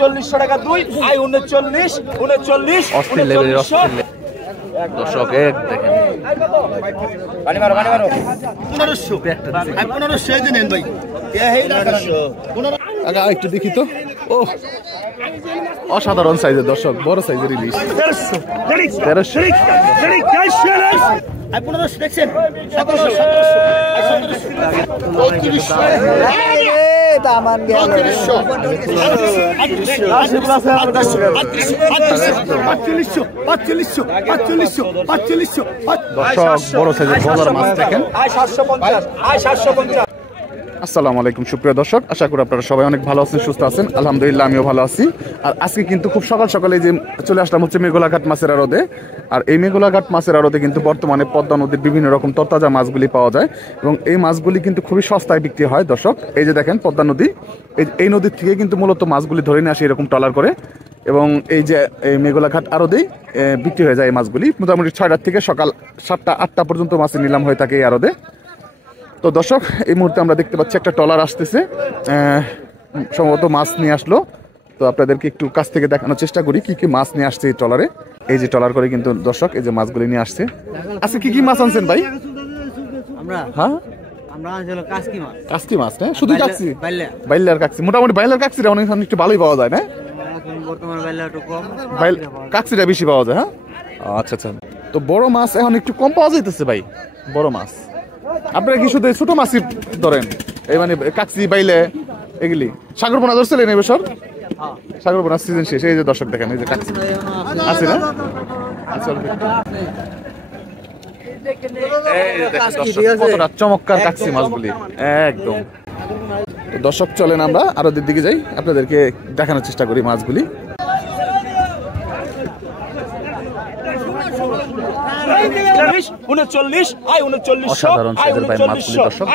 40 টাকা 2 আই 39 39 অস্থির লেভেলের দর্শক এক দেখেন পানি মারো 1500 আই 1500 এই দেন ভাই এই 1500 আগা একটু দেখি তো ও অসাধারণ সাইজের দর্শক বড় সাইজের ইলিশ 1300 আই 1500 দেখছেন 1700 দামান গেল 750 আসসালামু আলাইকুম সুপ্রিয় দর্শক, আশা করি আপনারা সবাই অনেক ভালো আছেন, সুস্থ আছেন। আলহামদুলিল্লাহ আমিও ভালো আছি। আর আজকে কিন্তু খুব সকাল সকালে যে চলে আসলাম হচ্ছে মেঘলাঘাট মাছের আড়তে। আর এই মেঘলাঘাট মাছের আড়তে কিন্তু বর্তমানে পদ্মা নদীর বিভিন্ন রকম তরতাজা মাছগুলি পাওয়া যায় এবং এই মাছগুলি কিন্তু খুবই সস্তায় বিক্রি হয়। দর্শক এই যে দেখেন পদ্মা নদী, এই নদীর থেকে কিন্তু মূলত মাছগুলি ধরে নিয়ে আসে এরকম ট্রলার করে এবং এই যে এই মেঘলাঘাট আড়তেই বিক্রি হয়ে যায় এই মাছগুলি। মোটামুটি 6টার থেকে সকাল 7টা 8টা পর্যন্ত মাছের নিলাম হয়ে থাকে এই আড়তে। তো দর্শক এই মুহূর্তে আমরা দেখতে পাচ্ছি একটা ট্রলার আসতেছে, সম্ভবত মাছ নিয়ে আসলো। তো আপনাদেরকে একটু কাছ থেকে দেখানোর চেষ্টা করি কি কি মাছ নিয়ে আসছে এই ট্রলারে। এই যে ট্রলার করে কিন্তু দর্শক এই যে মাছগুলি নিয়ে আসছে। আজকে কি কি মাছ আনছেন ভাই? কাস্কি মাছ না, শুধু কাকসি? বাইলার কাকসি, মোটামুটি বাইলার কাকসিটা অনেক একটু ভালোই পাওয়া যায় না? কাকসিটা বেশি পাওয়া যায়। হ্যাঁ আচ্ছা আচ্ছা। তো বড় মাছ এখন একটু কম পাওয়া যাইতেছে ভাই, বড় মাছ। আপনারা কি শুধু ছোট মাছই ধরেন? এই মানে কাকসি বাইলে এগুলি সাগর পোনা ধরছিলেন এই বছর? সাগর পোনা সিজন শেষ। এই যে দর্শক দেখেন এই যে কাকসি আছে না, কতটা চমৎকার কাকসি মাছগুলি একদম। দর্শক চলেন আমরা আরো দিকে যাই, আপনাদেরকে দেখানোর চেষ্টা করি মাছগুলি। অসাধারণ সাইজের ভাই মাছগুলি দর্শক।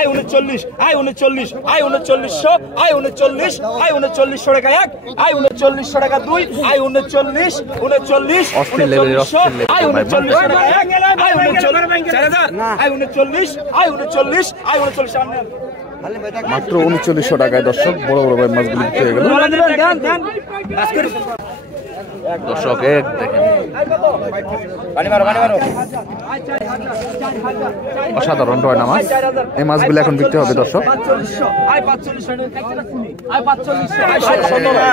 39 টাকা 1 আই 39 টাকা 2 আই 39 অস্থির লেভেলের আই 39 টাকা 1 আই 39 মাত্র 3900 টাকায় দর্শক বড় বড় ভাই মাছগুলি বিক্রি হয়ে গেল। দর্শক এক দেখেন অসাধারণ রয়না মাছ। এই মাছগুলো এখন বিক্রি হবে দর্শক।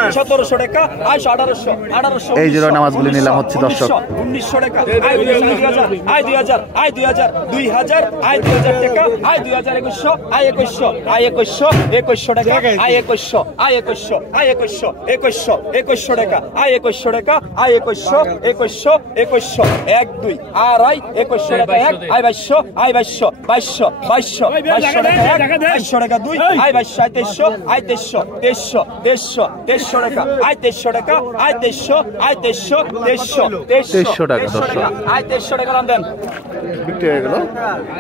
1700 টাকা 1800 এই যে রয়না মাছগুলি নিলাম হচ্ছে দর্শক 1900 টাকা আই 2000 আই 2000 আই 2000 2000 আই 2000 টাকা আই 2100 আই 2100 আই 2100 টাকা আই 2100 আই 2100 আই 2100 টাকা আই 2100 টাকা আই 2100 1 2 আড়াই 2100 টাকা 1 আই 2200 টাকা 2 আই 2200 আই 2300 টাকা আই 2300 টাকা আই 2300 টাকা দর্শক আই 2300 টাকা দেন বিক্রি হয়ে গেল।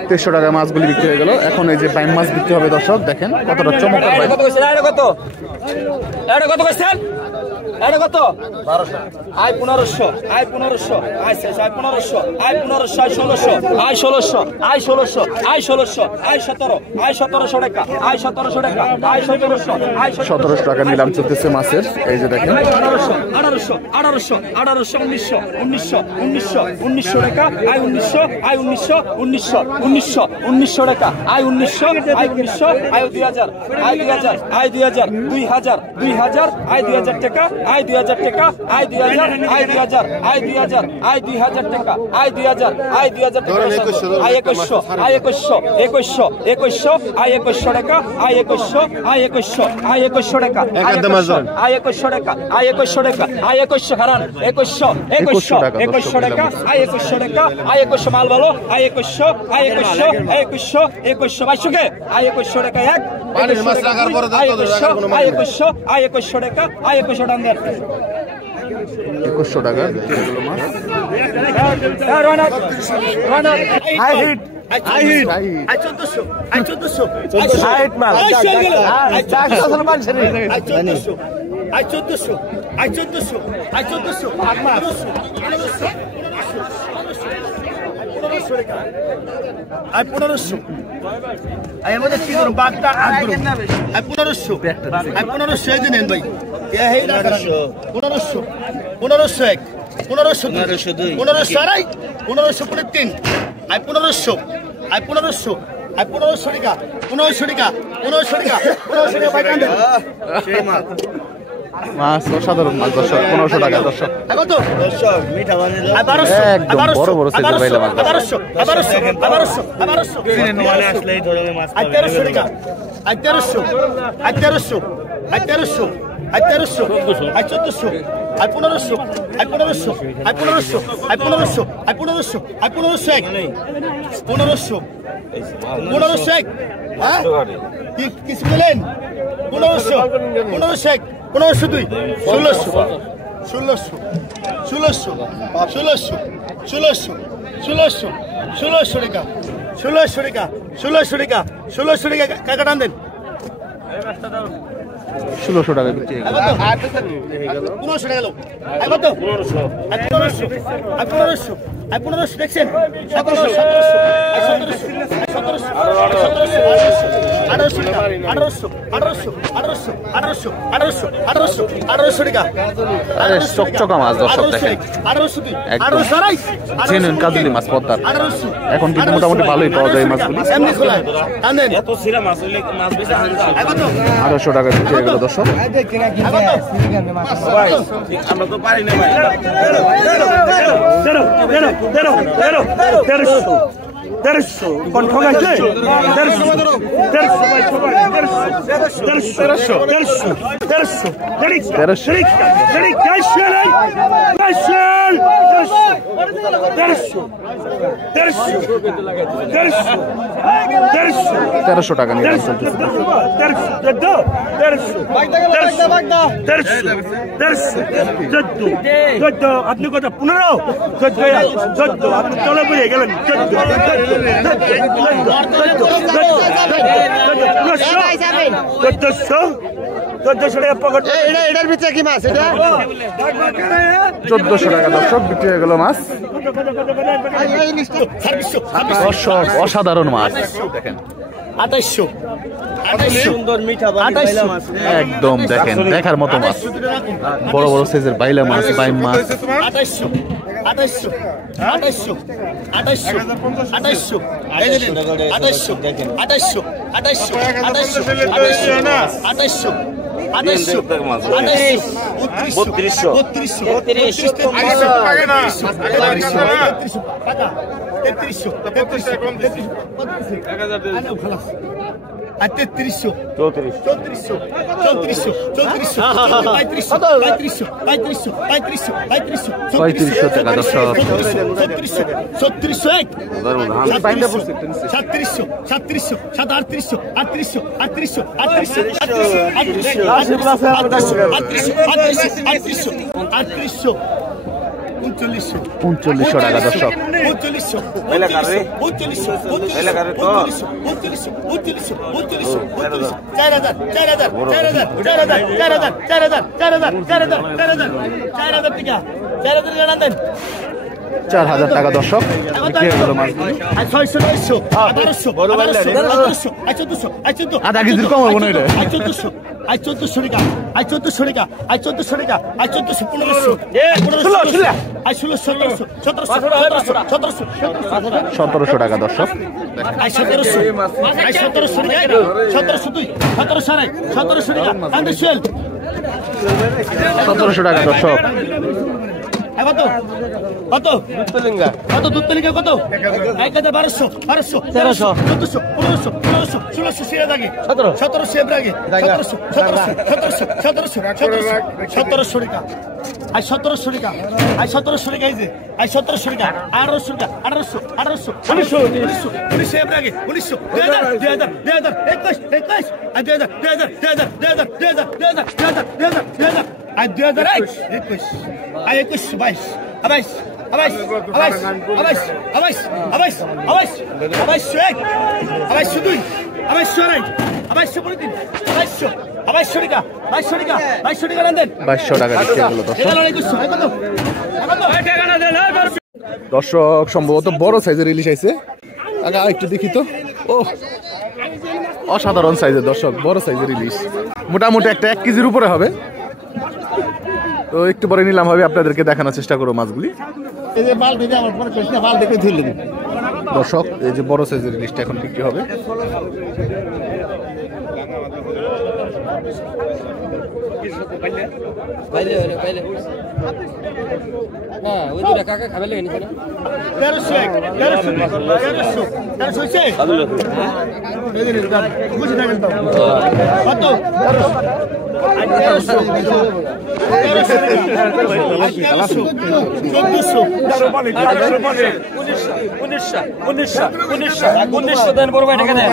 2300 টাকা মাছগুলি বিক্রি হয়ে গেল। এখন এই যে বাইম মাছ বিক্রি হবে দর্শক, দেখেন কতটা চমৎকার। কত কইছেন? এটা কত কইছেন? এটা কত? 1200 I 1500 I 1500 I 1500 I 1500 I 1600 I 1600 I 1600 I 17 I 1700 টাকা আই 1700 টাকা আই 1700 আই 1700 টাকা নিলাম চলতেছে মাছের। এই যে দেখেন 1800 টাকা আই 1900 টাকা I 1900 I 2000 I 2000 I 2000 2000 I 2000 টাকা আই 2000 টাকা আই 2000 আই 2000 আই 2000 আই 2000 টাকা আই 2000 আই 2000 টাকা আই 2100 আই 2100 আই 2100 টাকা আই 2100 আই 2100 আই 2100 টাকা আই 2100 টাকা আই 2100 টাকা আই 2100 হারান 2100 টাকা আই 2100 টাকা আই 2100 মাল বলো আই 2100 আই 2100 2200 কে আই 2100 টাকা 1 পানির মাছ রাখার পরে আই 2100 টাকা আই 2100 টাকা দেন 2100 টাকা মাছ। হাই হিট আই 1400 আই 1400 হাইট মাল আই 1400 আই 1400 আট মাছ 1500 আই 1500 আই আমাদের কি করব বাগটা আই 1500 এই দিন ভাই 1500 1501 1502 1502 1503 আই 1500 আই 1500 আই 1500 টাকা 1500 টাকা 1500 টাকা 1500 টাকা পাইকান দেন সেই মাছ অসাধারণ মাছ দর্শক 1500 টাকা দর্শক কত দর্শক মিঠা বানিয়ে দাও 1200 বড় বড় সাইজের বাইলা মাছ 1200 ট্রেনে মানে আসলেই ধরবে মাছ আই 1300 টাকা I 1300 I 1300 I 1300 I 1300 I 1400 I 1500 I 1500 I 1500 I 1500 I 1500 I 1500 এক 1500 1500 এক হ্যাঁ কিছু বলেন 1500 1500 এক 1502 1600 1600 1600 1600 1600 1600 1600 টাকা 1600 টাকা 1600 টাকা 1600 টাকা কাকা টান দেন 1600 টাকা বিক্রি হয়ে গেল 1500 টাকা গেল আই কত 1500 আই 1500 আই 1500 দেখছেন 1700 আই 1700 টাকা আরে চকচকা মাছ দর্শক দেখেন একদম জেনুইন কাজলি মাছ পদ্মার এখন কিন্তু মোটামুটি ভালোই পাওয়া যায় মাছগুলি এমনি খোলা টানেন এত সিরা মাছ হইলে মাছ বেশি আনতে 1200 টাকা বিক্রি হয়ে গেল দর্শক ভাই আমরা তো পারি না ভাই 1300 কনফার্ম আছে 1300 টাকা নিয়ে আপনি কত 15 14 আপনি চলে বেরিয়ে গেলেন 1400 টাকা পকেট এটার ভিতরে কি মাছ এটা 1400 টাকা দর্শক বিক্রি হয়ে গেল মাছ দর্শক অসাধারণ মাছ দেখেন 2800 সুন্দর মিঠা বাইলা মাছ একদম দেখেন দেখার মতো মাছ বড় বড় সাইজের বাইলা মাছ বাইম মাছ 2800 2800 2800 2800 এই যে 2800 দেখেন 2800 2800 2800 উনচল্লিশশো টাকা দর্শক টাকা দর্শক আধা কেজির কম হবো না এটা 1400 টাকা 1400 টাকা 1400 টাকা 1400 1700 টাকা দর্শক 1700 টাকা দর্শক কত কত কত দুধ তেলিকা কত 1200 1300 1400 1500 1600 সিরা দাগে 1700 সেব রাগে 1700 টাকা আই 1700 টাকা আই 1700 টাকা এই যে আই 1700 টাকা 1800 টাকা 1800 1900 সেব রাগে 1900 2000 আই 2000 আই 2021 আই 21 দর্শক সম্ভবত বড় সাইজের ইলিশ আইছে আগে একটু দেখি তো ও অসাধারণ সাইজের দর্শক বড় সাইজের ইলিশ মোটামুটি একটা 1 কেজির উপরে হবে তো একটু পরে নিলাম হবে, আপনাদেরকে দেখানোর চেষ্টা করবো মাছগুলি। এই যে বাল দিতে আমার পরে কৃষ্ণ বাল দেখে ধরলে দর্শক এই যে বড় সাইজের ইলিশটা এখন বিক্রি হবে। দেন বড় ভাই টাকা দেন।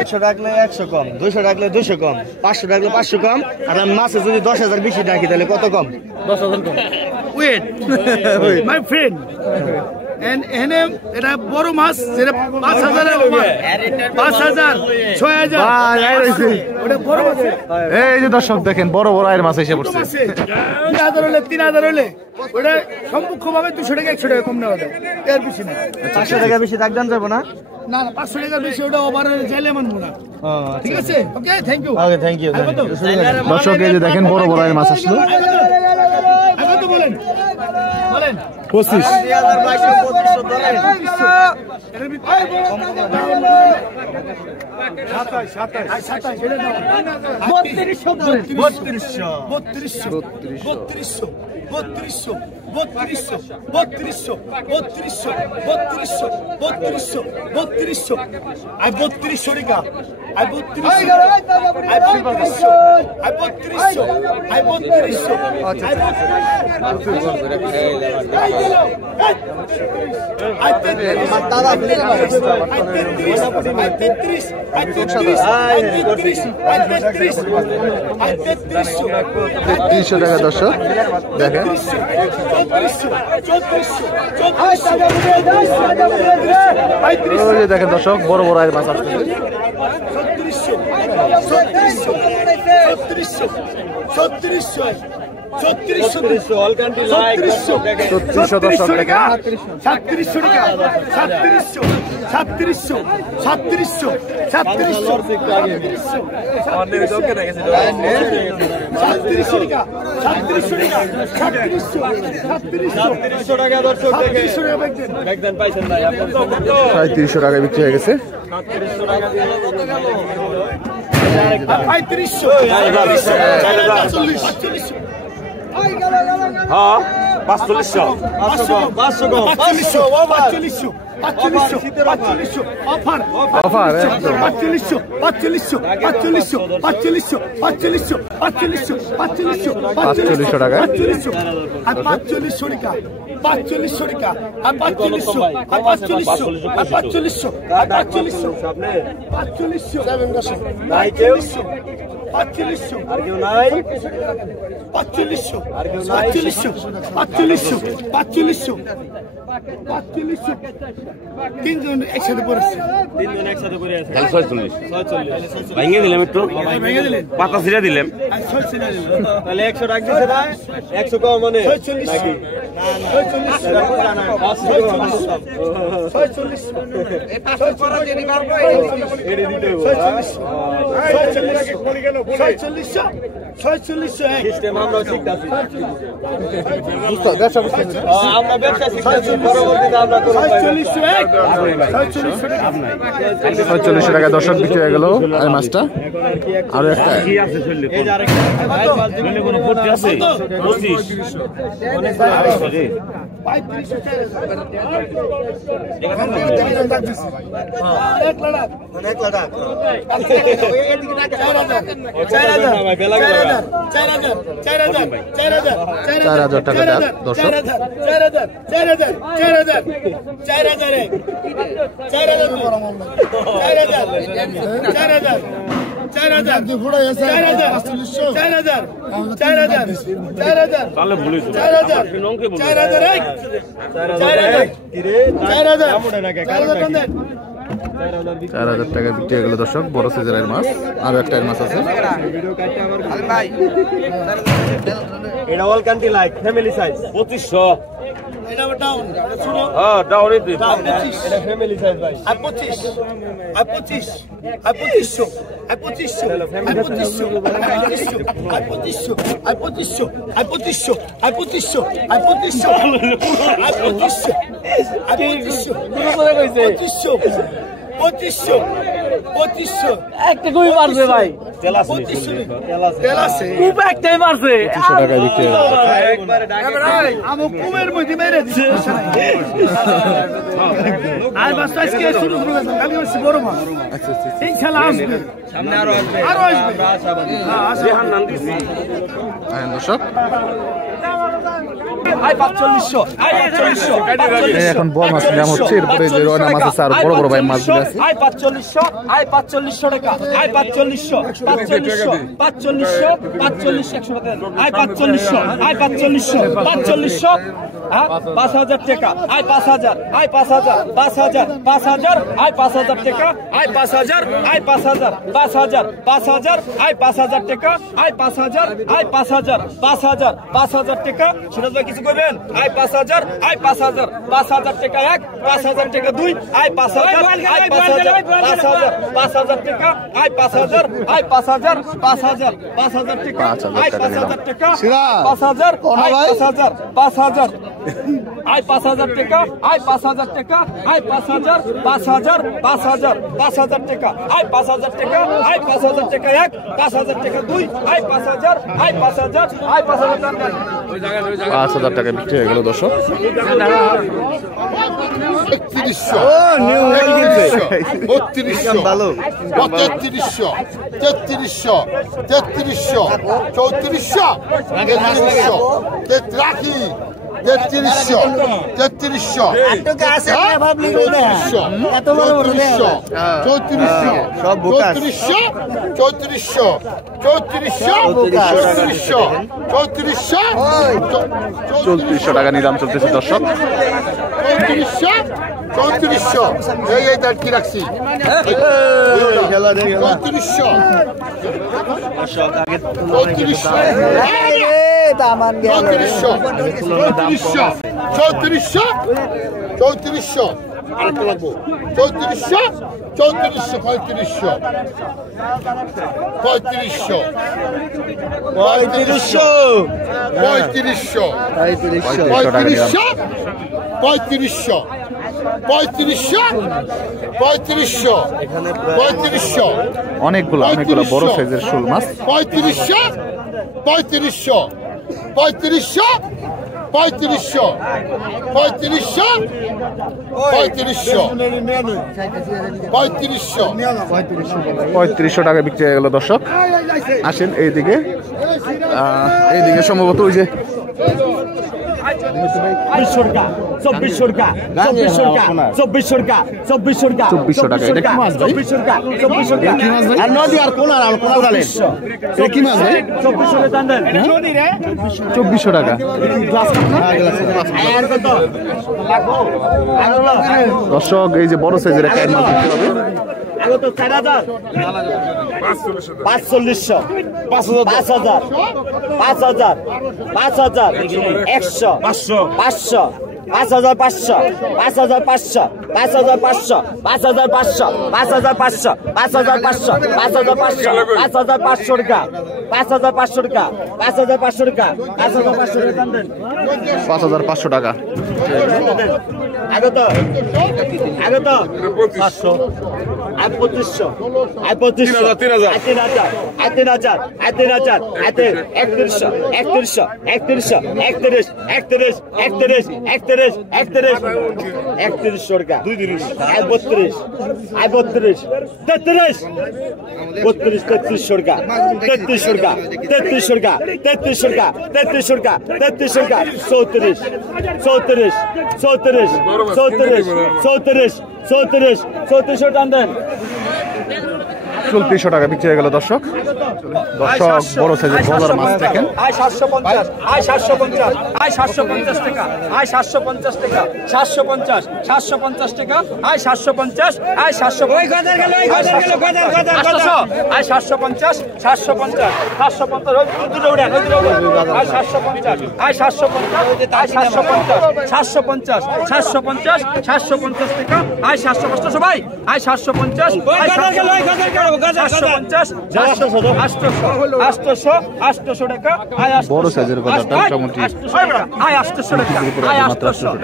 100 রাখলে 100 কম, 200 রাখলে 200 কম, 500 রাখলে 500 কম। আর আমি মাছে যদি 10,000 বেশি রাখি তাহলে কত কম? 10,000 কম। ওয়েট মাই ফ্রেন্ড এনে এটা বড় মাছ যেটা 5,000 5,000 6,000 ওটা বড় মাছ। এই যে দর্শক দেখেন বড় বড় আয়ের মাছ এসে পড়ছে। 3,000 হলে 3,000 হলে ওটা সম্পূর্ণভাবে 200 টাকা 100 টাকা কম নেওয়া যায়, এর বেশি না। 500 টাকা বেশি দাগ দান যাবো না? না না 500 টাকা বেশি ওটা ওভার চাইলে মানবো না। ঠিক আছে, okay thank you. Okay thank you. দর্শক এই যে দেখেন বড় বড় আয়ের মাছ আসলো। কত বলেন বলেন 25 3,200 ধরেন। তিনশো টাকা দর্শক দেখেন। ওই যে দেখেন দর্শক বড় বড় আয়ের মাছ আসছে। 3600 অল কান্ট্রি লাইক 3600 দর্শক দেখেন। 3700 টাকা 3700 3700 3700 3700 3700 টাকা দর্শক দেখে দেখেন পাইছেন ভাই আপনার 350 টাকায় বিক্রি হয়ে গেছে। 3700 টাকা দিয়ে কত গেল 3500 হ্যাঁ 4500 অফার অফার 4500 টাকা। আর 4500 টাকা 4500 টাকা আর 4500 আর 4500 আর 4500 আর 4500 4500 নাই কেউ 4500 আর কেউ নাই 4500 আর কেউ নাই 4500 তিনজন একসাথে পড়েছে তিনজন একসাথে করে আছে 46 46 ভাঙিয়ে দিলাম একটু ভেঙে দিলেন পাতা ছিঁড়ে দিলাম। আর 6 ছিল তাহলে 100 টাকা দিতে না 100 কম মানে 46 নাকি আমরা ব্যবসা শিখতেছি পরবর্তীতে আমরা করব 46 টাকা দর্শক বিক্রি হয়ে গেল এই মাছটা। আর একটা কি আছে চললে এই যে আরেকটা চললে কোনো পড়তে আছে 25 অনেক রে তাহলে ভুলেছো নংকে বলো 4,000 টাকা বিক্রি হয়ে গেল দর্শক বড় সাইজের মাছ। আরো একটা মাছ আছে এটা all country like family size 2500 এটা ডাউন শুনো হ্যাঁ ডাউরে দিন এটা ফ্যামিলি সাইজ ভাই আর 25 আর 25 আর 2500 I 2500 I 2500 I 2500 I 2500 I 2500 I 2500 I 2500 I 2500 I 2500 2500 একটা কই মারবে ভাই তেল আছে খুব একটাই মারছে 2500 টাকায় বিক্রি হয়ে গেল। আমি কুমের মধ্যে মেরে দিছি আর বাস আজকে শুরু শুরু গেছে কালি হচ্ছে বড় মাছ ইনশাআল্লাহ আসবে সামনে আরো আসবে রেহান নাম দিছি হ্যাঁ দর্শক, আই 4500 আই 4500 এই এখন বড় মাছ নেওয়া হচ্ছে, এরপরে যে রয়না মাছ আছে আর বড় বড় ভাই মাছগুলো আছে। আই 4500 টাকা আই 4500 100 টাকা আই 4500 হ্যাঁ 5000 টাকা আই 5000 আই 5000 5000 5000 আই 5000 টাকা আই 5000 আই 5000 5000 5000 আই 5000 টাকা আই 5000 আই 5000 5000 5000 টাকা সুরজ ভাই কিছু কইবেন আই 5000 আই 5000 5000 টাকা এক 5000 টাকা দুই আই 5000 আই 5000 5000 টাকা আই 5000 আই 5000 5000 5000 টাকা আই 5000 টাকা 5000 আই 5000 5000 আই 5000 টাকা আই 5000 টাকা আই 5000 5000 5000 5000 টাকা আই 5000 টাকা আই 5000 টাকা এক 5000 টাকা দুই আই 5000 আই 5000 আই 5000 টাকা 5000 টাকায় বিক্রি হয়ে গেল দর্শক। 3400 টাকা নিলাম চলতেছে দর্শক। 3400 এই দাঁড় কি রাখছি 3400 আরেকটা লাগবো 3400 3400 3500 অনেকগুলো বড় সাইজের শোল মাছ। 3500 টাকা বিক্রি হয়ে গেল দর্শক। আসেন এইদিকে, এইদিকে সম্ভবত ওই যে 2400 টাকা 2400 টাকা 2400 টাকা 2400 টাকা 2400 টাকা। এটা কি মাছ ভাই? 2400 টাকা 2400 টাকা কি মাছ ভাই? আর নদী আর কোন জানেন এটা কি মাছ ভাই? 2400 টাকা দেন এটা নদী রে 2400 টাকা। দর্শক এই যে বড় সাইজের একটা মাছ বিক্রি হবে। আগে তো 4000 4500 5000 5000 5000 100 500 5500 5500 5500 5500 5500 5500 5500 টাকা 5500 টাকা 5500 টাকা 5500 টাকা দেন 5500 টাকা। আগত 500 আর 2500 আর 2500 3000 3000 3100 3100 টাকা 32 আর 32 আর 32 33 3300 টাকা 3300 টাকা 3300 টাকা 3300 টাকা 3300 টাকা 3300 টাকা 34 টাকা দেন 3400 টাকা বিক্রি হয়ে গেল দর্শক। দর্শক বড় সাইজের বজার মাছ দেখেন। আয় 750, আয় 750, আয় 750 টাকা, আয় 750 টাকা, 750, 750 টাকা, আয় 750, আয় 700, ওই গাদার গেল, ওই গাদার গেল, গাদার, আয় 750, 750, 750, ওই দুটো উড়ান, ওই দুটো উড়ান, আয় 750, আয় 750, আয় 750, 750, 750, 750 টাকা, আয় 750 সবাই, আয় 750, আয় গাদার গেল, ওই গাদার গেল, গাদার, 750, 800, 800 টাকা, আয় 800, বড় সাইজের গজাটা মোটামুটি আয় 800 টাকা, আয় 800,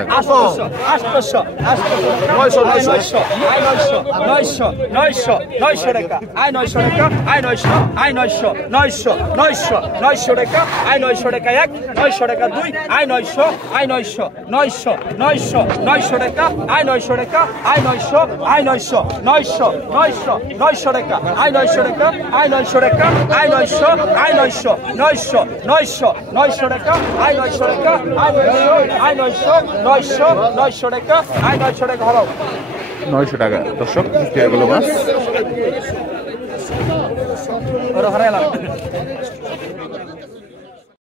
800, 800, 900 টাকা, আয় 900 টাকা, আয় 900, আয় 900, 900, 900, 900 টাকা, আয় 900 টাকা 1, 900 টাকা 2, আয় 900, আয় 900, 900, 900, 900 টাকা, আয় 900 টাকা, আয় 900, আয় 900, 900, 900, 900 টাকা, আয় 900 টাকা, আয় 900 টাকা, আয় 900, আয় 900, 900, 900, 900 টাকা, আয় 900 টাকা, আয় 900, আয় 900, 900, 900 টাকা, আয় 900 টাকা হলো 900 টাকা। দর্শক এগুলো মাছ ওরা হারাইলাম